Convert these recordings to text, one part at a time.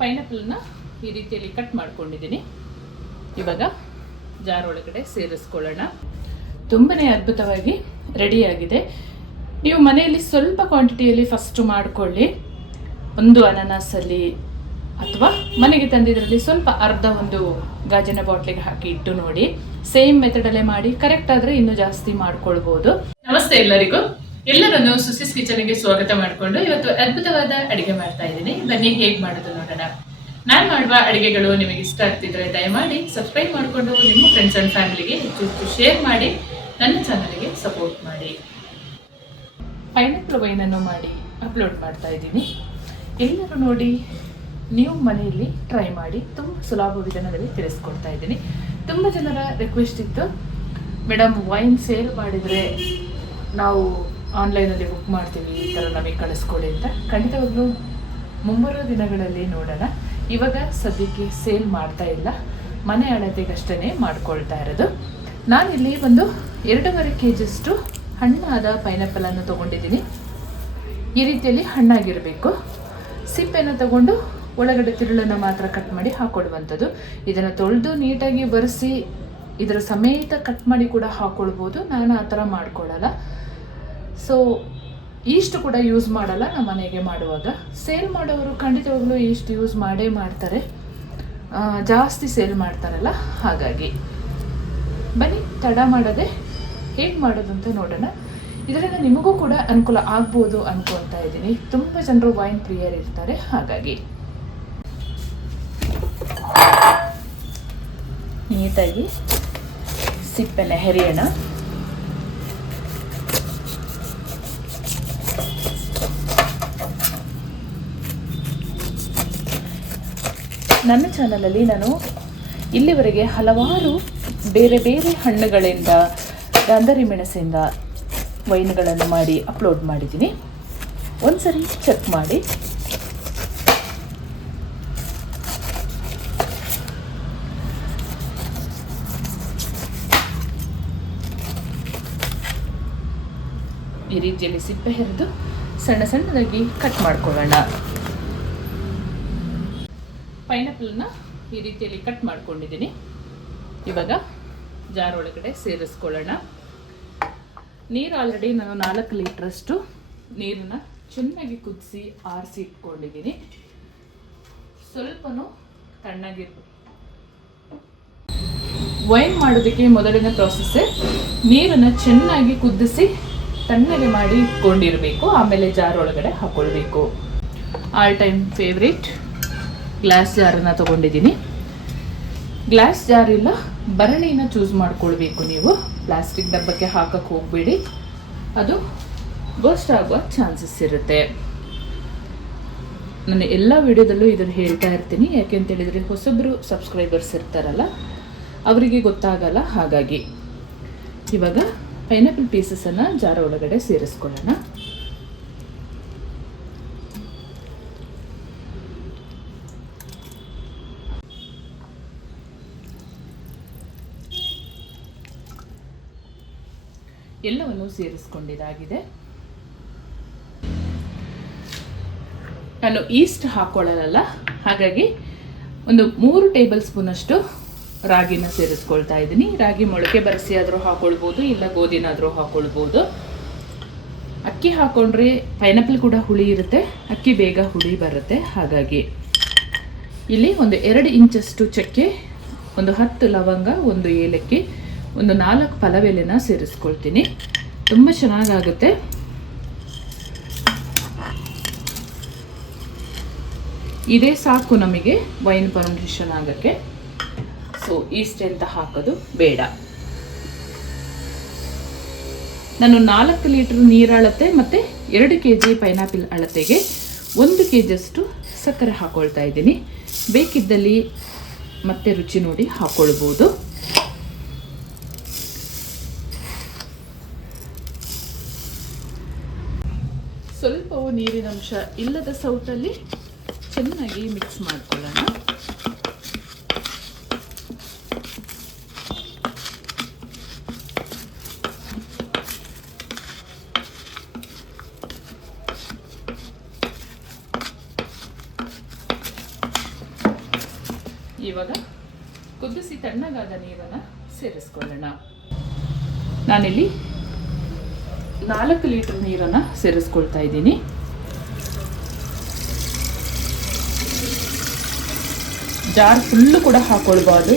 ಪೈನಾಪಲ್ನ ಈ ರೀತಿಯಲ್ಲಿ ಕಟ್ ಮಾಡ್ಕೊಂಡಿದ್ದೀನಿ. ಇವಾಗ ಜಾರ್ ಒಳಗಡೆ ಸೇರಿಸ್ಕೊಳ್ಳೋಣ. ತುಂಬನೇ ಅದ್ಭುತವಾಗಿ ರೆಡಿಯಾಗಿದೆ. ನೀವು ಮನೆಯಲ್ಲಿ ಸ್ವಲ್ಪ ಕ್ವಾಂಟಿಟಿಯಲ್ಲಿ ಫಸ್ಟು ಮಾಡಿಕೊಳ್ಳಿ. ಒಂದು ಅನಾನಸಲ್ಲಿ ಅಥವಾ ಮನೆಗೆ ತಂದಿದ್ರಲ್ಲಿ ಸ್ವಲ್ಪ ಅರ್ಧ ಒಂದು ಗಾಜಿನ ಬಾಟ್ಲಿಗೆ ಹಾಕಿ ಇಟ್ಟು ನೋಡಿ. ಸೇಮ್ ಮೆಥಡಲ್ಲೇ ಮಾಡಿ, ಕರೆಕ್ಟ್ ಆದರೆ ಇನ್ನೂ ಜಾಸ್ತಿ ಮಾಡ್ಕೊಳ್ಬೋದು. ನಮಸ್ತೆ ಎಲ್ಲರಿಗೂ, ಎಲ್ಲರನ್ನು ಸುಸಿಸ್ ಕಿಚನ್ಗೆ ಸ್ವಾಗತ ಮಾಡಿಕೊಂಡು ಇವತ್ತು ಅದ್ಭುತವಾದ ಅಡಿಗೆ ಮಾಡ್ತಾ ಇದ್ದೀನಿ. ಬನ್ನಿ ಹೇಗೆ ಮಾಡೋದು ನೋಡೋಣ. ನಾನು ಮಾಡುವ ಅಡಿಗೆಗಳು ನಿಮಗೆ ಇಷ್ಟ ಆಗ್ತಿದ್ರೆ ದಯಮಾಡಿ ಸಬ್ಸ್ಕ್ರೈಬ್ ಮಾಡಿಕೊಂಡು ನಿಮ್ಮ ಫ್ರೆಂಡ್ಸ್ ಆ್ಯಂಡ್ ಫ್ಯಾಮಿಲಿಗೆ ಹೆಚ್ಚು ಶೇರ್ ಮಾಡಿ, ನನ್ನ ಚಾನಲ್ಗೆ ಸಪೋರ್ಟ್ ಮಾಡಿ. ಪೈನಾಪಲ್ ವೈನನ್ನು ಮಾಡಿ ಅಪ್ಲೋಡ್ ಮಾಡ್ತಾ ಇದ್ದೀನಿ. ಎಲ್ಲರೂ ನೋಡಿ, ನೀವು ಮನೆಯಲ್ಲಿ ಟ್ರೈ ಮಾಡಿ. ತುಂಬ ಸುಲಭ ವಿಧಾನದಲ್ಲಿ ತಿಳಿಸ್ಕೊಡ್ತಾ ಇದ್ದೀನಿ. ತುಂಬ ಜನರ ರಿಕ್ವೆಸ್ಟ್ ಇತ್ತು, ಮೇಡಮ್ ವೈನ್ ಸೇಲ್ ಮಾಡಿದರೆ ನಾವು ಆನ್ಲೈನಲ್ಲಿ ಬುಕ್ ಮಾಡ್ತೀವಿ, ಈ ಥರ ನಮಗೆ ಕಳಿಸ್ಕೊಡಿ ಅಂತ. ಖಂಡಿತವಾಗ್ಲೂ ಮುಂಬರುವ ದಿನಗಳಲ್ಲಿ ನೋಡೋಣ. ಇವಾಗ ಸದ್ಯಕ್ಕೆ ಸೇಲ್ ಮಾಡ್ತಾ ಇಲ್ಲ, ಮನೆ ಅಳತೆಗಷ್ಟೇ ಮಾಡ್ಕೊಳ್ತಾ ಇರೋದು. ನಾನಿಲ್ಲಿ ಒಂದು 2.5 kg ಹಣ್ಣಾದ ಪೈನಾಪಲನ್ನು ತೊಗೊಂಡಿದ್ದೀನಿ. ಈ ರೀತಿಯಲ್ಲಿ ಹಣ್ಣಾಗಿರಬೇಕು. ಸಿಪ್ಪೆನ ತಗೊಂಡು ಒಳಗಡೆ ತಿರುಳನ್ನು ಮಾತ್ರ ಕಟ್ ಮಾಡಿ ಹಾಕೊಳ್ಳುವಂಥದ್ದು. ಇದನ್ನು ತೊಳೆದು ನೀಟಾಗಿ ಒರೆಸಿ ಇದರ ಸಮೇತ ಕಟ್ ಮಾಡಿ ಕೂಡ ಹಾಕ್ಕೊಳ್ಬೋದು. ನಾನು ಆ ಥರ ಮಾಡ್ಕೊಳ್ಳಲ್ಲ. ಸೊ ಈಸ್ಟ್ ಕೂಡ ಯೂಸ್ ಮಾಡಲ್ಲ ನಮ್ಮ ಮನೆಗೆ ಮಾಡುವಾಗ. ಸೇಲ್ ಮಾಡೋರು ಖಂಡಿತವಾಗ್ಲೂ ಈಸ್ಟ್ ಯೂಸ್ ಮಾಡೇ ಮಾಡ್ತಾರೆ, ಜಾಸ್ತಿ ಸೇಲ್ ಮಾಡ್ತಾರಲ್ಲ, ಹಾಗಾಗಿ ಬನ್ನಿ ತಡ ಮಾಡದೆ ಹೇಗೆ ಮಾಡೋದು ಅಂತ ನೋಡೋಣ. ಇದರಿಂದ ನಿಮಗೂ ಕೂಡ ಅನುಕೂಲ ಆಗ್ಬೋದು ಅನ್ಕೊಳ್ತಾ ಇದ್ದೀನಿ. ತುಂಬ ಜನರು ವೈನ್ ಪ್ರಿಯರ್ ಇರ್ತಾರೆ, ಹಾಗಾಗಿ ನೀಟಾಗಿ ಸಿಪ್ಪೆನ ಹೆರೆಯೋಣ. ನನ್ನ ಚಾನಲಲ್ಲಿ ನಾನು ಇಲ್ಲಿವರೆಗೆ ಹಲವಾರು ಬೇರೆ ಬೇರೆ ಹಣ್ಣುಗಳಿಂದ, ಗಾಂಧಾರಿ ಮೆಣಸಿಂದ ವೈನ್ಗಳನ್ನು ಮಾಡಿ ಅಪ್ಲೋಡ್ ಮಾಡಿದ್ದೀನಿ. ಒಂದ್ಸರಿ ಚೆಕ್ ಮಾಡಿ. ಈ ರೀತಿಯಲ್ಲಿ ಸಿಪ್ಪೆ ಹೆರೆದು ಸಣ್ಣ ಸಣ್ಣದಾಗಿ ಕಟ್ ಮಾಡ್ಕೊಳ್ಳೋಣ. ಪೈನಾಪಲ್ನ ಈ ರೀತಿಯಲ್ಲಿ ಕಟ್ ಮಾಡ್ಕೊಂಡಿದ್ದೀನಿ. ಇವಾಗ ಜಾರ್ ಒಳಗಡೆ ಸೇರಿಸ್ಕೊಳ್ಳೋಣ. ನೀರು ಆಲ್ರೆಡಿ ನಾನು 4 ಲೀಟ್ರಷ್ಟು ನೀರನ್ನ ಚೆನ್ನಾಗಿ ಕುದಿಸಿ ಆರಿಸಿ ಇಟ್ಕೊಂಡಿದ್ದೀನಿ. ಸ್ವಲ್ಪನೂ ತಣ್ಣಗಿರ್ಬೇಕು. ವೈನ್ ಮಾಡೋದಕ್ಕೆ ಮೊದಲಿನ ಪ್ರಾಸೆಸ್ಸೇ ನೀರನ್ನು ಚೆನ್ನಾಗಿ ಕುದಿಸಿ ತಣ್ಣಗೆ ಮಾಡಿ ಇಟ್ಕೊಂಡಿರಬೇಕು. ಆಮೇಲೆ ಜಾರ್ ಒಳಗಡೆ ಹಾಕ್ಕೊಳ್ಬೇಕು. ಆಲ್ ಟೈಮ್ ಫೇವ್ರೇಟ್ ಗ್ಲಾಸ್ ಜಾರನ್ನು ತೊಗೊಂಡಿದ್ದೀನಿ. ಗ್ಲಾಸ್ ಜಾರ್ ಇಲ್ಲ, ಭರಣಿನ ಚೂಸ್ ಮಾಡ್ಕೊಳ್ಬೇಕು ನೀವು. ಪ್ಲಾಸ್ಟಿಕ್ ಡಬ್ಬಕ್ಕೆ ಹಾಕಕ್ಕೆ ಹೋಗಬೇಡಿ, ಅದು ಬರ್ಸ್ಟ್ ಆಗುವ ಚಾನ್ಸಸ್ ಇರುತ್ತೆ. ನಾನು ಎಲ್ಲ ವಿಡಿಯೋದಲ್ಲೂ ಇದನ್ನು ಹೇಳ್ತಾ ಇರ್ತೀನಿ. ಯಾಕೆ ಅಂತೇಳಿದರೆ ಹೊಸಬ್ರು ಸಬ್ಸ್ಕ್ರೈಬರ್ಸ್ ಇರ್ತಾರಲ್ಲ, ಅವರಿಗೆ ಗೊತ್ತಾಗಲ್ಲ. ಹಾಗಾಗಿ ಇವಾಗ ಪೈನಾಪಲ್ ಪೀಸಸನ್ನು ಜಾರ ಒಳಗಡೆ ಸೇರಿಸ್ಕೊಳ್ಳೋಣ. ಎಲ್ಲವನ್ನು ಸೇರಿಸ್ಕೊಂಡಿದ್ದಾಗಿದೆ. ನಾನು ಈಸ್ಟ್ ಹಾಕೊಳ್ಳಲ್ಲ, ಹಾಗಾಗಿ ಒಂದು 3 ಟೇಬಲ್ ಸ್ಪೂನಷ್ಟು ರಾಗಿನ ಸೇರಿಸ್ಕೊಳ್ತಾ ಇದ್ದೀನಿ. ರಾಗಿ ಮೊಳಕೆ ಬರೆಸಿ ಆದರೂ ಹಾಕೊಳ್ಬೋದು, ಇಲ್ಲ ಗೋಧಿನಾದರೂ ಹಾಕೊಳ್ಬೋದು. ಅಕ್ಕಿ ಹಾಕೊಂಡ್ರೆ ಪೈನಾಪಲ್ ಕೂಡ ಹುಳಿ ಇರುತ್ತೆ, ಅಕ್ಕಿ ಬೇಗ ಹುಳಿ ಬರುತ್ತೆ. ಹಾಗಾಗಿ ಇಲ್ಲಿ ಒಂದು 2 ಇಂಚಷ್ಟು ಚಕ್ಕೆ, ಒಂದು 10 ಲವಂಗ, ಒಂದು ಏಲಕ್ಕಿ, ಒಂದು 4 ಪಲವೆಲೆನ ಸೇರಿಸ್ಕೊಳ್ತೀನಿ. ತುಂಬ ಚೆನ್ನಾಗಾಗುತ್ತೆ. ಇದೇ ಸಾಕು ನಮಗೆ ವೈನ್ ಫರ್ಮೆಂಟೇಷನ್ ಆಗೋಕ್ಕೆ. ಸೊ ಈಸ್ಟ್ ಅಂತ ಹಾಕೋದು ಬೇಡ. ನಾನು 4 ಲೀಟ್ರ್ ನೀರು ಅಳತೆ ಮತ್ತು 2 kg ಪೈನಾಪಲ್ ಅಳತೆಗೆ 1 kg ಸಕ್ಕರೆ ಹಾಕೊಳ್ತಾ ಇದ್ದೀನಿ. ಬೇಕಿದ್ದಲ್ಲಿ ಮತ್ತೆ ರುಚಿ ನೋಡಿ ಹಾಕ್ಕೊಳ್ಬೋದು. ಸ್ವಲ್ಪವೂ ನೀರಿನಂಶ ಇಲ್ಲದ ಸೌಟಲ್ಲಿ ಚೆನ್ನಾಗಿ ಮಿಕ್ಸ್ ಮಾಡ್ಕೊಳ್ಳೋಣ. ಇವಾಗ ಕುದಿಸಿ ತಣ್ಣಗಾದ ನೀರನ್ನು ಸೇರಿಸ್ಕೊಳ್ಳೋಣ. ನಾನಿಲ್ಲಿ 4 ಲೀಟರ್ ನೀರನ್ನು ಸೇರಿಸ್ಕೊಳ್ತಾ ಇದ್ದೀನಿ. ಜಾರ್ ಫುಲ್ಲು ಕೂಡ ಹಾಕೊಳ್ಬಾರ್ದು.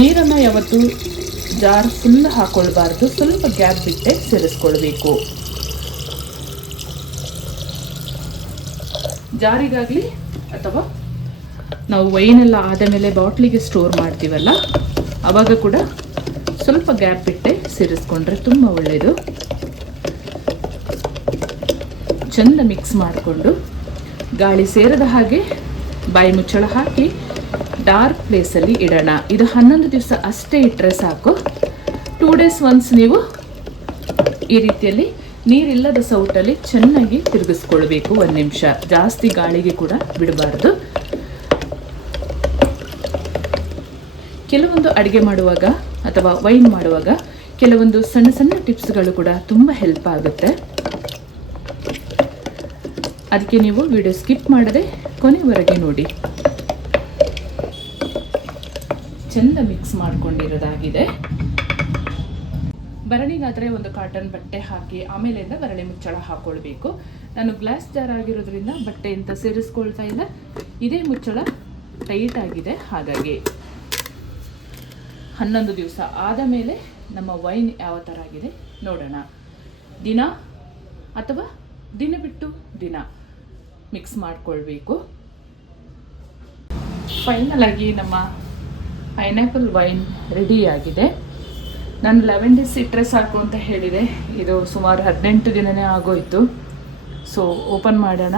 ನೀರನ್ನು ಯಾವತ್ತು ಜಾರ್ ಫುಲ್ ಹಾಕೊಳ್ಬಾರ್ದು, ಸ್ವಲ್ಪ ಗ್ಯಾಪ್ ಬಿಟ್ಟೆ ಸೇರಿಸ್ಕೊಳ್ಬೇಕು. ಜಾರಿಗಾಗಲಿ ಅಥವಾ ನಾವು ವೈನೆಲ್ಲ ಆದ ಮೇಲೆ ಬಾಟ್ಲಿಗೆ ಸ್ಟೋರ್ ಮಾಡ್ತೀವಲ್ಲ, ಆವಾಗ ಕೂಡ ಸ್ವಲ್ಪ ಗ್ಯಾಪ್ ಬಿಟ್ಟೆ ಸೇರಿಸ್ಕೊಂಡ್ರೆ ತುಂಬ ಒಳ್ಳೆಯದು. ಚೆಂದ ಮಿಕ್ಸ್ ಮಾಡಿಕೊಂಡು ಗಾಳಿ ಸೇರದ ಹಾಗೆ ಬಾಯಿ ಮುಚ್ಚಳ ಹಾಕಿ ಡಾರ್ಕ್ ಪ್ಲೇಸಲ್ಲಿ ಇಡೋಣ. ಇದು 11 ದಿವಸ ಅಷ್ಟೇ ಇಟ್ಟರೆ ಸಾಕು. 2 ಡೇಸ್ ಒನ್ಸ್ ನೀವು ಈ ರೀತಿಯಲ್ಲಿ ನೀರಿಲ್ಲದ ಸೌಟಲ್ಲಿ ಚೆನ್ನಾಗಿ ತಿರುಗಿಸ್ಕೊಳ್ಬೇಕು. 1 ನಿಮಿಷ, ಜಾಸ್ತಿ ಗಾಳಿಗೆ ಕೂಡ ಬಿಡಬಾರ್ದು. ಕೆಲವೊಂದು ಅಡುಗೆ ಮಾಡುವಾಗ ಅಥವಾ ವೈನ್ ಮಾಡುವಾಗ ಕೆಲವೊಂದು ಸಣ್ಣ ಸಣ್ಣ ಟಿಪ್ಸ್ಗಳು ಕೂಡ ತುಂಬ ಹೆಲ್ಪ್ ಆಗುತ್ತೆ. ಅದಕ್ಕೆ ನೀವು ವಿಡಿಯೋ ಸ್ಕಿಪ್ ಮಾಡದೆ ಕೊನೆವರೆಗೆ ನೋಡಿ. ಚೆಂದ ಮಿಕ್ಸ್ ಮಾಡ್ಕೊಂಡಿರೋದಾಗಿದೆ. ಭರಣಿಗಾದರೆ ಒಂದು ಕಾಟನ್ ಬಟ್ಟೆ ಹಾಕಿ ಆಮೇಲಿಂದ ಭರಣಿ ಮುಚ್ಚಳ ಹಾಕೊಳ್ಬೇಕು. ನಾನು ಗ್ಲಾಸ್ ಜಾರ್ ಆಗಿರೋದ್ರಿಂದ ಬಟ್ಟೆ ಅಂತ ಸೇರಿಸ್ಕೊಳ್ತಾ ಇಲ್ಲ. ಇದೇ ಮುಚ್ಚಳ ಟೈಟ್ ಆಗಿದೆ, ಹಾಗಾಗಿ 11 ದಿವಸ ಆದ ಮೇಲೆ ನಮ್ಮ ವೈನ್ ಯಾವ ಥರ ಆಗಿದೆ ನೋಡೋಣ. ದಿನ ಅಥವಾ ದಿನ ಬಿಟ್ಟು ದಿನ ಮಿಕ್ಸ್ ಮಾಡಿಕೊಳ್ಬೇಕು. ಫೈನಲ್ ಆಗಿ ನಮ್ಮ ಪೈನಾಪಲ್ ವೈನ್ ರೆಡಿಯಾಗಿದೆ. ನಾನು 11 ಡೇಸ್ ಇಟ್ಟರೆ ಸಾಕು ಅಂತ ಹೇಳಿದೆ. ಇದು ಸುಮಾರು 18 ದಿನನೇ ಆಗೋಯ್ತು. ಸೊ ಓಪನ್ ಮಾಡೋಣ.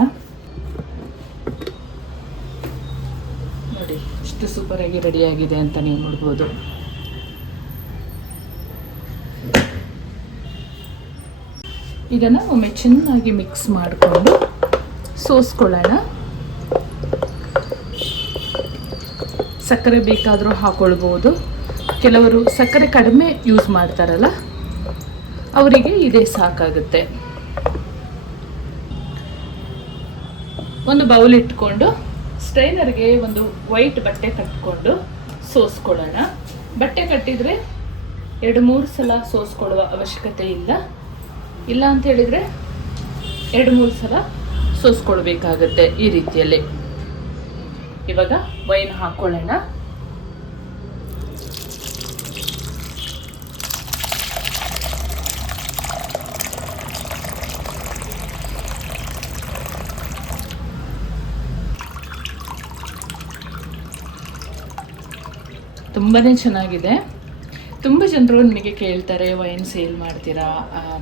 ನೋಡಿ ಎಷ್ಟು ಸೂಪರಾಗಿ ರೆಡಿಯಾಗಿದೆ ಅಂತ ನೀವು ನೋಡ್ಬೋದು. ಇದನ್ನು ಒಮ್ಮೆ ಚೆನ್ನಾಗಿ ಮಿಕ್ಸ್ ಮಾಡಿಕೊಂಡು ಸೋಸ್ಕೊಳ್ಳೋಣ. ಸಕ್ಕರೆ ಬೇಕಾದರೂ ಹಾಕೊಳ್ಬೋದು. ಕೆಲವರು ಸಕ್ಕರೆ ಕಡಿಮೆ ಯೂಸ್ ಮಾಡ್ತಾರಲ್ಲ, ಅವರಿಗೆ ಇದೇ ಸಾಕಾಗುತ್ತೆ. ಒಂದು ಬೌಲ್ ಇಟ್ಕೊಂಡು ಸ್ಟ್ರೈನರ್ಗೆ ಒಂದು ವೈಟ್ ಬಟ್ಟೆ ಕಟ್ಕೊಂಡು ಸೋಸ್ಕೊಳ್ಳೋಣ. ಬಟ್ಟೆ ಕಟ್ಟಿದರೆ 2-3 ಸಲ ಸೋಸ್ಕೊಳ್ಳುವ ಅವಶ್ಯಕತೆ ಇಲ್ಲ. ಇಲ್ಲ ಅಂತ ಹೇಳಿದರೆ 2-3 ಸಲ ಸೋಸ್ಕೊಳ್ಬೇಕಾಗತ್ತೆ ಈ ರೀತಿಯಲ್ಲಿ. ಇವಾಗ ವೈನ್ ಹಾಕೊಳ್ಳೋಣ. ತುಂಬಾನೇ ಚೆನ್ನಾಗಿದೆ. ತುಂಬ ಜನರು ನಿಮಗೆ ಕೇಳ್ತಾರೆ, ವೈನ್ ಸೇಲ್ ಮಾಡ್ತೀರಾ,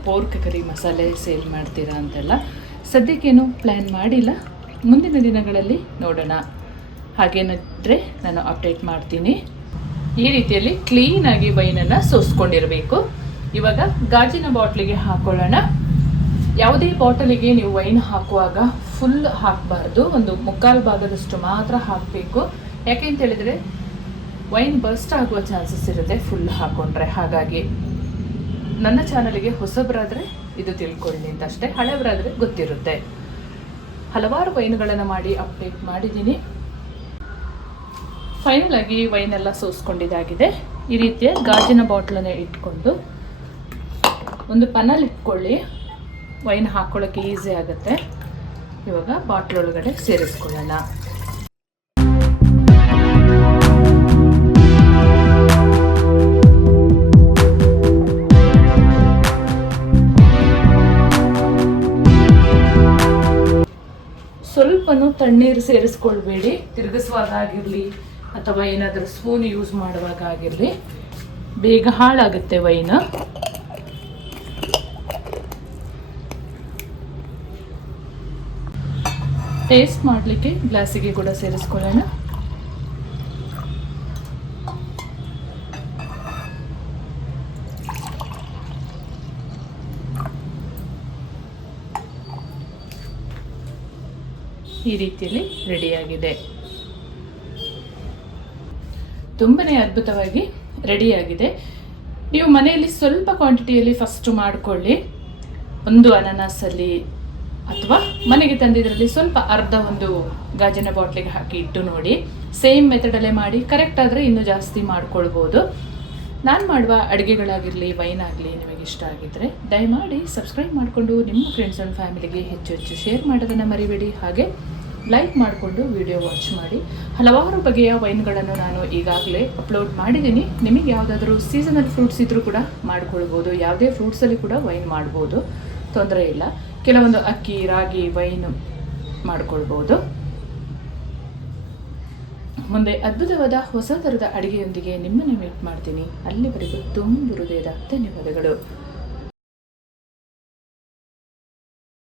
ಪೋರ್ಕ್ ಕರಿ ಮಸಾಲೆ ಸೇಲ್ ಮಾಡ್ತೀರಾ ಅಂತೆಲ್ಲ. ಸದ್ಯಕ್ಕೇನು ಪ್ಲ್ಯಾನ್ ಮಾಡಿಲ್ಲ, ಮುಂದಿನ ದಿನಗಳಲ್ಲಿ ನೋಡೋಣ. ಹಾಗೇನಾದರೆ ನಾನು ಅಪ್ಡೇಟ್ ಮಾಡ್ತೀನಿ. ಈ ರೀತಿಯಲ್ಲಿ ಕ್ಲೀನಾಗಿ ವೈನನ್ನು ಸೋಸ್ಕೊಂಡಿರಬೇಕು. ಇವಾಗ ಗಾಜಿನ ಬಾಟ್ಲಿಗೆ ಹಾಕೊಳ್ಳೋಣ. ಯಾವುದೇ ಬಾಟಲಿಗೆ ನೀವು ವೈನ್ ಹಾಕುವಾಗ ಫುಲ್ ಹಾಕಬಾರ್ದು, ಒಂದು 3/4 ಭಾಗದಷ್ಟು ಮಾತ್ರ ಹಾಕಬೇಕು. ಯಾಕೆ ಅಂತ ಹೇಳಿದರೆ ವೈನ್ ಬರ್ಸ್ಟ್ ಆಗುವ ಚಾನ್ಸಸ್ ಇರುತ್ತೆ ಫುಲ್ ಹಾಕೊಂಡ್ರೆ. ಹಾಗಾಗಿ ನನ್ನ ಚಾನಲ್ಗೆ ಹೊಸಬರಾದರೆ ಇದು ತಿಳ್ಕೊಳ್ಳಿ ಅಂತ ಅಷ್ಟೇ, ಹಳೆಯವರಾದರೆ ಗೊತ್ತಿರುತ್ತೆ. ಹಲವಾರು ವೈನ್ಗಳನ್ನು ಮಾಡಿ ಅಪ್ಡೇಟ್ ಮಾಡಿದ್ದೀನಿ. ಫೈನಲ್ ಆಗಿ ವೈನ್ ಎಲ್ಲ ಸೋಸ್ಕೊಂಡಿದ್ದಾಗಿದೆ. ಈ ರೀತಿಯ ಗಾಜಿನ ಬಾಟ್ಲನ್ನು ಇಟ್ಕೊಂಡು ಒಂದು ಪನಲ್ಲಿ ಇಟ್ಕೊಳ್ಳಿ, ವೈನ್ ಹಾಕ್ಕೊಳ್ಳೋಕ್ಕೆ ಈಸಿ ಆಗುತ್ತೆ. ಇವಾಗ ಬಾಟ್ಲ್ ಒಳಗಡೆ ಸೇರಿಸ್ಕೊಳ್ಳೋಣ. ಸ್ವಲ್ಪನೂ ತಣ್ಣೀರು ಸೇರಿಸ್ಕೊಳ್ಬೇಡಿ. ತಿರುಗಿಸುವಾಗ ಆಗಿರಲಿ ಅಥವಾ ಏನಾದರೂ ಸ್ಪೂನ್ ಯೂಸ್ ಮಾಡುವಾಗ ಆಗಿರಲಿ, ಬೇಗ ಹಾಳಾಗುತ್ತೆ ವೈನ್. ಟೇಸ್ಟ್ ಮಾಡಲಿಕ್ಕೆ ಗ್ಲಾಸಿಗೆ ಕೂಡ ಸೇರಿಸ್ಕೊಳ್ಳೋಣ. ಈ ರೀತಿಯಲ್ಲಿ ರೆಡಿಯಾಗಿದೆ. ತುಂಬನೇ ಅದ್ಭುತವಾಗಿ ರೆಡಿಯಾಗಿದೆ. ನೀವು ಮನೆಯಲ್ಲಿ ಸ್ವಲ್ಪ ಕ್ವಾಂಟಿಟಿಯಲ್ಲಿ ಫಸ್ಟ್ ಮಾಡಿಕೊಳ್ಳಿ. ಒಂದು ಅನಾನಸಲ್ಲಿ ಅಥವಾ ಮನೆಗೆ ತಂದಿದ್ರಲ್ಲಿ ಸ್ವಲ್ಪ ಅರ್ಧ ಒಂದು ಗಾಜಿನ ಬಾಟ್ಲಿಗೆ ಹಾಕಿ ಇಟ್ಟು ನೋಡಿ. ಸೇಮ್ ಮೆಥಡಲ್ಲೇ ಮಾಡಿ, ಕರೆಕ್ಟ್ ಆದರೆ ಇನ್ನೂ ಜಾಸ್ತಿ ಮಾಡ್ಕೊಳ್ಬೋದು. ನಾನು ಮಾಡುವ ಅಡುಗೆಗಳಾಗಿರಲಿ, ವೈನ್ ಆಗಲಿ ನಿಮಗೆ ಇಷ್ಟ ಆಗಿದ್ದರೆ ದಯಮಾಡಿ ಸಬ್ಸ್ಕ್ರೈಬ್ ಮಾಡಿಕೊಂಡು ನಿಮ್ಮ ಫ್ರೆಂಡ್ಸ್ ಆ್ಯಂಡ್ ಫ್ಯಾಮಿಲಿಗೆ ಹೆಚ್ಚು ಹೆಚ್ಚು ಶೇರ್ ಮಾಡೋದನ್ನು ಮರಿಬೇಡಿ. ಹಾಗೆ ಲೈಕ್ ಮಾಡಿಕೊಂಡು ವಿಡಿಯೋ ವಾಚ್ ಮಾಡಿ. ಹಲವಾರು ಬಗೆಯ ವೈನ್ಗಳನ್ನು ನಾನು ಈಗಾಗಲೇ ಅಪ್ಲೋಡ್ ಮಾಡಿದ್ದೀನಿ. ನಿಮಗೆ ಯಾವುದಾದ್ರೂ ಸೀಸನಲ್ ಫ್ರೂಟ್ಸ್ ಇದ್ದರೂ ಕೂಡ ಮಾಡ್ಕೊಳ್ಬೋದು. ಯಾವುದೇ ಫ್ರೂಟ್ಸಲ್ಲಿ ಕೂಡ ವೈನ್ ಮಾಡ್ಬೋದು, ತೊಂದರೆ ಇಲ್ಲ. ಕೆಲವೊಂದು ಅಕ್ಕಿ, ರಾಗಿ ವೈನ್ ಮಾಡ್ಕೊಳ್ಬೋದು. ಮುಂದೆ ಅದ್ಭುತವಾದ ಹೊಸ ಥರದ ಅಡುಗೆಯೊಂದಿಗೆ ನಿಮ್ಮನ್ನು ಮೀಟ್ ಮಾಡ್ತೀನಿ. ಅಲ್ಲಿವರೆಗೂ ತುಂಬ ಹೃದಯದ ಧನ್ಯವಾದಗಳು.